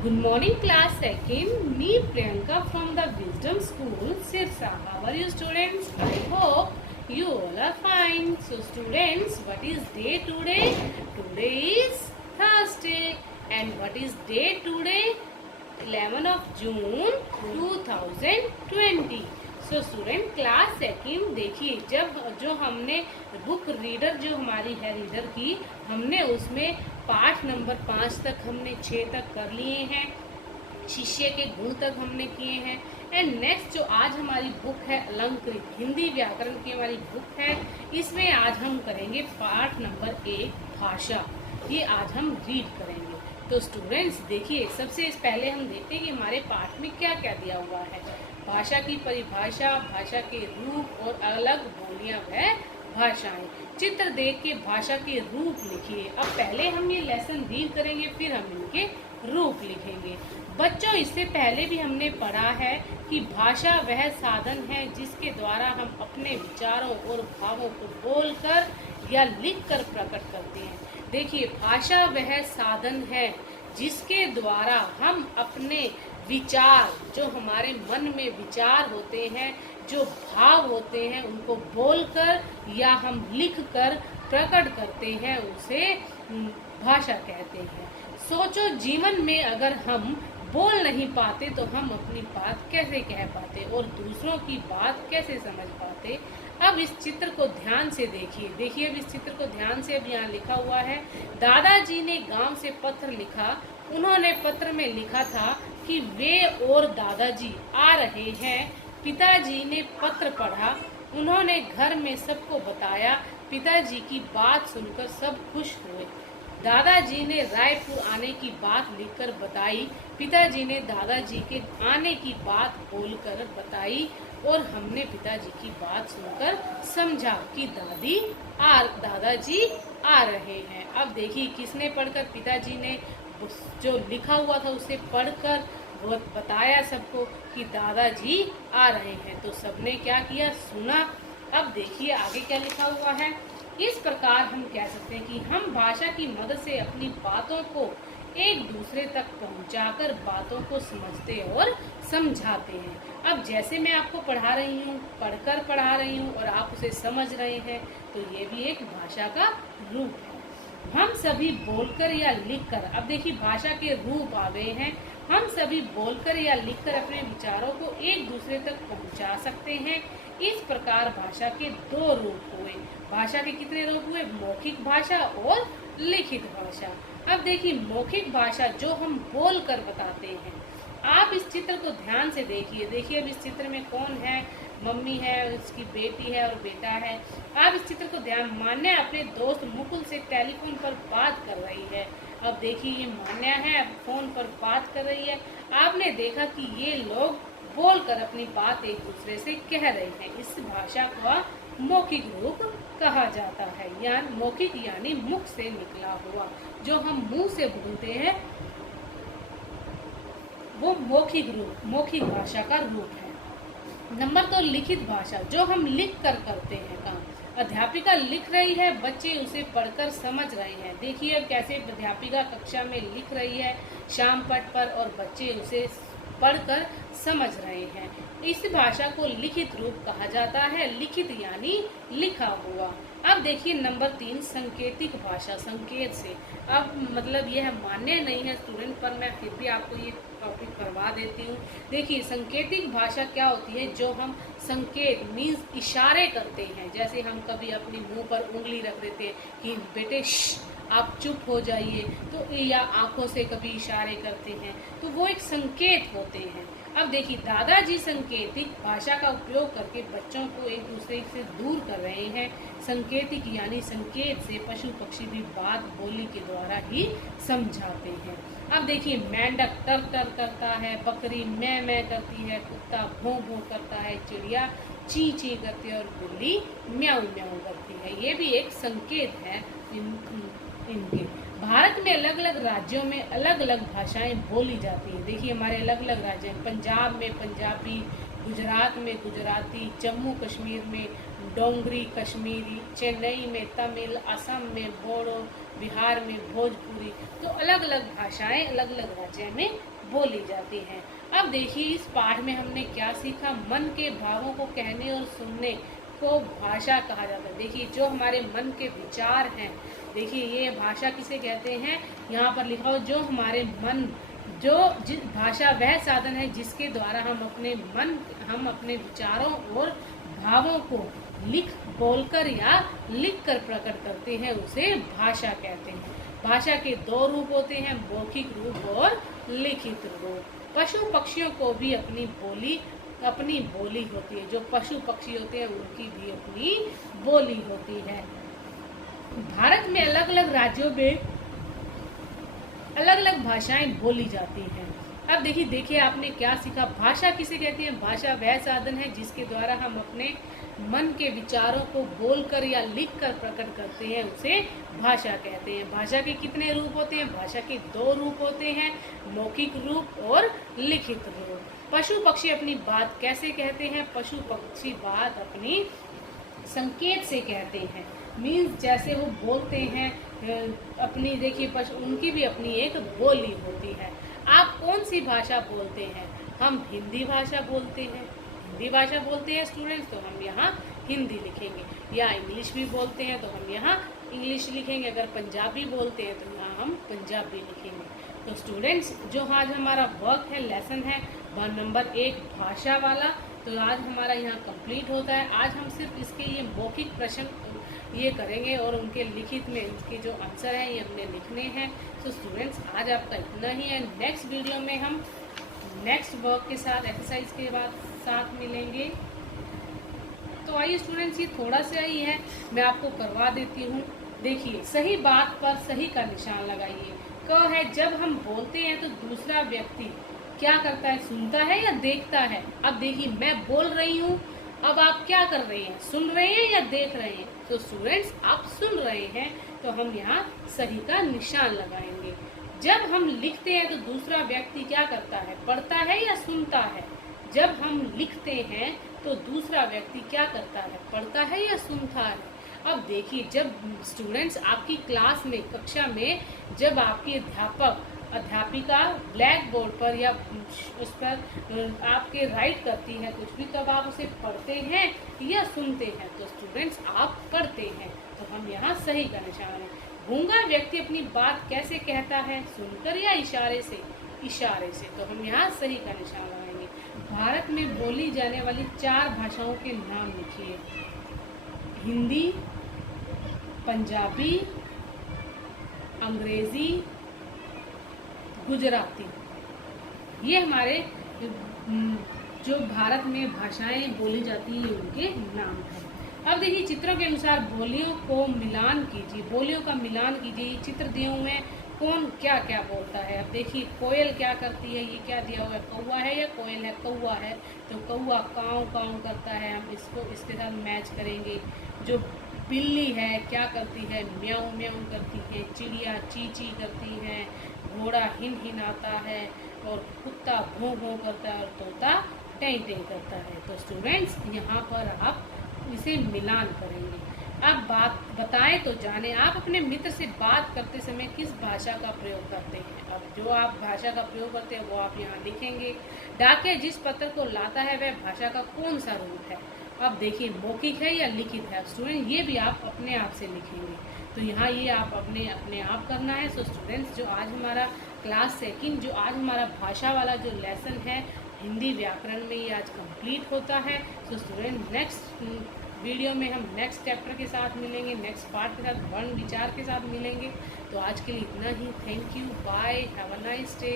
Good morning, class second. Me, Priyanka from the Wisdom School, Sirsa. How are you, students? I hope you all are fine. So, students, what is day today? Today is Thursday. And what is day today? 11 of June 2020. So student class second देखिए, जब जो हमने book reader जो हमारी है reader की, हमने उसमें पाठ नंबर 5 तक हमने 6 तक कर लिए हैं, शिष्य के गुण तक हमने किए हैं। एंड नेक्स्ट जो आज हमारी बुक है अलंकृत हिंदी व्याकरण की हमारी बुक है, इसमें आज हम करेंगे पाठ नंबर 1 भाषा। ये आज हम रीड करेंगे। तो स्टूडेंट्स देखिए, सबसे पहले हम देखते हैं कि हमारे पाठ में क्या क्या दिया हुआ है। भाषा की परिभाषा, भाषा के रूप और अलग बोलियां व भाषाएं। चित्र देख के भाषा के रूप लिखिए। अब पहले हम ये लेसन रीड करेंगे, फिर हम इनके रूप लिखेंगे। बच्चों, इससे पहले भी हमने पढ़ा है कि भाषा वह साधन है जिसके द्वारा हम अपने विचारों और भावों को बोलकर या लिखकर प्रकट करते हैं। देखिए, भाषा वह साधन है जिसके द्वारा हम अपने विचार, जो हमारे मन में विचार होते हैं, जो भाव होते हैं, उनको बोलकर या हम लिखकर प्रकट करते हैं, उसे भाषा कहते हैं। सोचो, जीवन में अगर हम बोल नहीं पाते तो हम अपनी बात कैसे कह पाते और दूसरों की बात कैसे समझ पाते। अब इस चित्र को ध्यान से देखिए। देखिए, अब इस चित्र को ध्यान से, अब यहाँ लिखा हुआ है, दादाजी ने गांव से पत्र लिखा। उन्होंने पत्र में लिखा था कि वे और दादाजी आ रहे हैं। पिताजी ने पत्र पढ़ा। उन्होंने घर में सबको बताया। पिताजी की बात सुनकर सब खुश हुए। दादाजी ने रायपुर आने की बात लिखकर बताई। पिताजी ने दादाजी के आने की बात बोलकर बताई और हमने पिताजी की बात सुनकर समझा कि दादाजी आ रहे हैं। अब देखिए, किसने पढ़कर, पिताजी ने जो लिखा हुआ था उसे पढ़कर वो बताया सबको कि दादाजी आ रहे हैं। तो सबने क्या किया, सुना। अब देखिए आगे क्या लिखा हुआ है। इस प्रकार हम कह सकते हैं कि हम भाषा की मदद से अपनी बातों को एक दूसरे तक पहुंचाकर बातों को समझते और समझाते हैं। अब जैसे मैं आपको पढ़ा रही हूँ, पढ़कर पढ़ा रही हूँ और आप उसे समझ रहे हैं, तो ये भी एक भाषा का रूप है। हम सभी बोलकर या लिखकर, अब देखिए भाषा के रूप आ गए हैं। हम सभी बोलकर या लिखकर अपने विचारों को एक दूसरे तक पहुंचा सकते हैं। इस प्रकार भाषा के 2 रूप हुए। भाषा के कितने रूप हुए? मौखिक भाषा और लिखित भाषा। अब देखिए, मौखिक भाषा जो हम बोलकर बताते हैं। आप इस चित्र को ध्यान से देखिए। देखिए, अब इस चित्र में कौन है? मम्मी है, उसकी बेटी है और बेटा है। आप इस चित्र को ध्यान, मान्या अपने दोस्त मुकुल से टेलीफोन पर बात कर रही है। अब देखिए, ये मान्या है, फोन पर बात कर रही है। आपने देखा कि ये लोग बोलकर अपनी बात एक दूसरे से कह रहे हैं। इस भाषा का मौखिक रूप कहा जाता है। यानी मौखिक यानी मुख से निकला हुआ, जो हम मुंह से बोलते हैं, वो मौखिक रूप, मौखिक भाषा का रूप है। नंबर 2, लिखित भाषा, जो हम लिख कर करते हैं काम। अध्यापिका लिख रही है, बच्चे उसे पढ़कर समझ रहे हैं। देखिए अब कैसे अध्यापिका कक्षा में लिख रही है श्याम पट पर और बच्चे उसे पढ़कर समझ रहे हैं। इस भाषा को लिखित रूप कहा जाता है। लिखित यानी लिखा हुआ। अब देखिए नंबर 3, संकेतिक भाषा, संकेत से। अब मतलब यह मान्य नहीं है स्टूडेंट, पर मैं फिर भी आपको ये टॉपिक करवा देती हूँ। देखिए, संकेतिक भाषा क्या होती है? जो हम संकेत मीन्स इशारे करते हैं। जैसे हम कभी अपने मुंह पर उंगली रख देते हैं कि बेटे आप चुप हो जाइए, तो या आंखों से कभी इशारे करते हैं, तो वो एक संकेत होते हैं। अब देखिए, दादाजी संकेतिक भाषा का उपयोग करके बच्चों को एक दूसरे से दूर कर रहे हैं। संकेतिक यानी संकेत से पशु पक्षी भी बात बोली के द्वारा ही समझाते हैं। अब देखिए, मेंढक टर टर करता है, बकरी मैं करती है, कुत्ता भों भों करता है, चिड़िया ची ची करती है और बिल्ली म्याऊ म्याऊ करती है। ये भी एक संकेत है इनके। भारत में अलग अलग राज्यों में अलग अलग भाषाएं बोली जाती हैं। देखिए, हमारे अलग अलग राज्य हैं। पंजाब में पंजाबी, गुजरात में गुजराती, जम्मू कश्मीर में डोंगरी कश्मीरी, चेन्नई में तमिल, असम में बोडो, बिहार में भोजपुरी। तो अलग अलग भाषाएं अलग अलग राज्य में बोली जाती हैं। अब देखिए इस पाठ में हमने क्या सीखा, मन के भावों को कहने और सुनने को भाषा कहा जाता है। देखिए जो हमारे मन के विचार हैं, देखिए ये भाषा किसे कहते हैं, यहाँ पर लिखा हो जो हमारे मन, जो भाषा वह साधन है जिसके द्वारा हम अपने विचारों और भावों को लिख बोलकर या लिख कर प्रकट करते हैं, उसे भाषा कहते हैं। भाषा के दो रूप होते हैं, मौखिक रूप और लिखित रूप। पशु पक्षियों को भी अपनी बोली होती है। जो पशु पक्षी होते हैं उनकी भी अपनी बोली होती है। भारत में अलग अलग राज्यों में अलग अलग भाषाएं बोली जाती हैं। अब देखिए आपने क्या सीखा, भाषा किसे कहते हैं, भाषा वह साधन है जिसके द्वारा हम अपने मन के विचारों को बोलकर या लिखकर प्रकट करते हैं, उसे भाषा कहते हैं। भाषा के कितने रूप होते हैं, भाषा के दो रूप होते हैं, मौखिक रूप और लिखित रूप। पशु पक्षी अपनी बात कैसे कहते हैं, पशु पक्षी बात अपनी संकेत से कहते हैं। मीन्स जैसे वो बोलते हैं अपनी, देखिए पशु उनकी भी अपनी एक बोली होती है। आप कौन सी भाषा बोलते हैं, हम हिंदी भाषा बोलते हैं। हिंदी भाषा बोलते हैं स्टूडेंट्स, तो हम यहाँ हिंदी लिखेंगे, या इंग्लिश भी बोलते हैं तो हम यहाँ इंग्लिश लिखेंगे। अगर पंजाबी बोलते हैं तो यहाँ हम पंजाबी लिखेंगे। तो स्टूडेंट्स जो आज हमारा वर्क है, लेसन है नंबर 1 भाषा वाला, तो आज हमारा यहाँ कंप्लीट होता है। आज हम सिर्फ इसके ये मौखिक प्रश्न ये करेंगे और उनके लिखित में इसके जो आंसर हैं ये हमने लिखने हैं। तो स्टूडेंट्स आज आपका इतना ही है। नेक्स्ट वीडियो में हम नेक्स्ट वर्क के साथ एक्सरसाइज के साथ मिलेंगे। तो आइए स्टूडेंट्स, ये थोड़ा सा ही है, मैं आपको करवा देती हूँ। देखिए सही बात पर सही का निशान लगाइए। क है जब हम बोलते हैं तो दूसरा व्यक्ति क्या करता है, सुनता है या देखता है। अब देखिए मैं बोल रही हूँ, अब आप क्या कर रहे हैं, सुन रहे हैं या देख रहे हैं। तो स्टूडेंट्स आप सुन रहे हैं, तो हम यहाँ सही का निशान लगाएंगे। जब हम लिखते हैं तो दूसरा व्यक्ति क्या करता है, पढ़ता है या सुनता है। जब हम लिखते हैं तो दूसरा व्यक्ति क्या करता है, पढ़ता है या सुनता है। अब देखिए जब स्टूडेंट्स आपकी क्लास में, कक्षा में, जब आपकी अध्यापिका ब्लैक बोर्ड पर या उस पर आपके राइट करती है कुछ भी, तब आप उसे पढ़ते हैं या सुनते हैं। तो स्टूडेंट्स आप पढ़ते हैं, तो हम यहाँ सही का निशान है। गूंगा व्यक्ति अपनी बात कैसे कहता है, सुनकर या इशारे से। इशारे से, तो हम यहाँ सही का निशान लगाएंगे। भारत में बोली जाने वाली 4 भाषाओं के नाम लिखिए। हिंदी, पंजाबी, अंग्रेजी, गुजराती। ये हमारे जो भारत में भाषाएं बोली जाती हैं उनके नाम हैं। अब देखिए चित्रों के अनुसार बोलियों को मिलान कीजिए। बोलियों का मिलान कीजिए। चित्र दिए हुए हैं, कौन क्या क्या बोलता है। अब देखिए कोयल क्या करती है, ये क्या दिया हुआ है, कौवा है या कोयल है, कौवा है। तो कौवा काऊ काऊ करता है, हम इसको इसके साथ मैच करेंगे। जो बिल्ली है क्या करती है, म्याऊं म्याऊं करती है। चिड़िया ची ची करती है। घोड़ा हिन हिन आता है, और कुत्ता भों भों करता है, और तोता टें टें करता है। तो स्टूडेंट्स यहाँ पर आप इसे मिलान करेंगे। अब बात बताएं तो जाने, आप अपने मित्र से बात करते समय किस भाषा का प्रयोग करते हैं। अब जो आप भाषा का प्रयोग करते हैं वो आप यहाँ लिखेंगे। डाकिया जिस पत्र को लाता है वह भाषा का कौन सा रूप है। अब देखिए मौखिक है या लिखित है। स्टूडेंट ये भी आप अपने आप से लिखेंगे, तो यहाँ ये आप अपने आप करना है। सो स्टूडेंट्स जो आज हमारा क्लास 2 जो आज हमारा भाषा वाला जो लेसन है हिंदी व्याकरण में, ये आज कंप्लीट होता है। सो स्टूडेंट नेक्स्ट वीडियो में हम नेक्स्ट चैप्टर के साथ मिलेंगे, नेक्स्ट पार्ट के साथ, वर्ण विचार के साथ मिलेंगे। तो आज के लिए इतना ही। Thank you, bye, have a nice day.